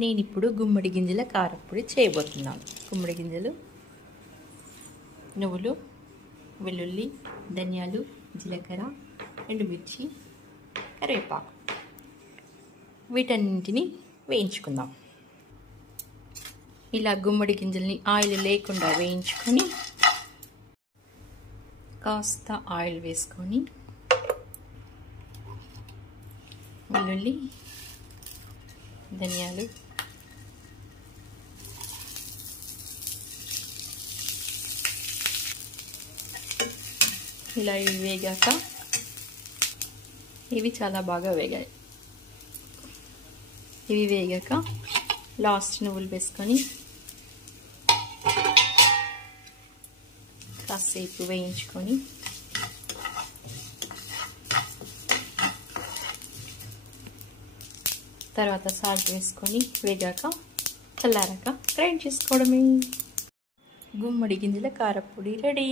నేను ఇప్పుడు గుమ్మడి గింజల కారప్పొడి చేయబోతున్నాను. గుమ్మడి గింజలు, నువ్వులు, వెల్లుల్లి, ధనియాలు, జీలకర్ర, ఎండుమిర్చి, కరివేపాకు వీటన్నింటిని వేయించుకుందాం. ఇలా గుమ్మడి గింజల్ని ఆయిల్ లేకుండా వేయించుకొని కాస్త ఆయిల్ వేసుకొని వెల్లుల్లి, ధనియాలు, ఇలా ఇవి వేగాక ఇవి చాలా బాగా వేగాయి. ఇవి వేగాక లాస్ట్ నువ్వులు వేసుకొని కాసేపు వేయించుకొని తర్వాత సాల్ట్ వేసుకొని వేగాక చల్లారాక గ్రైండ్ చేసుకోవడమే. గుమ్మడి గింజల కారప్పొడి రెడీ.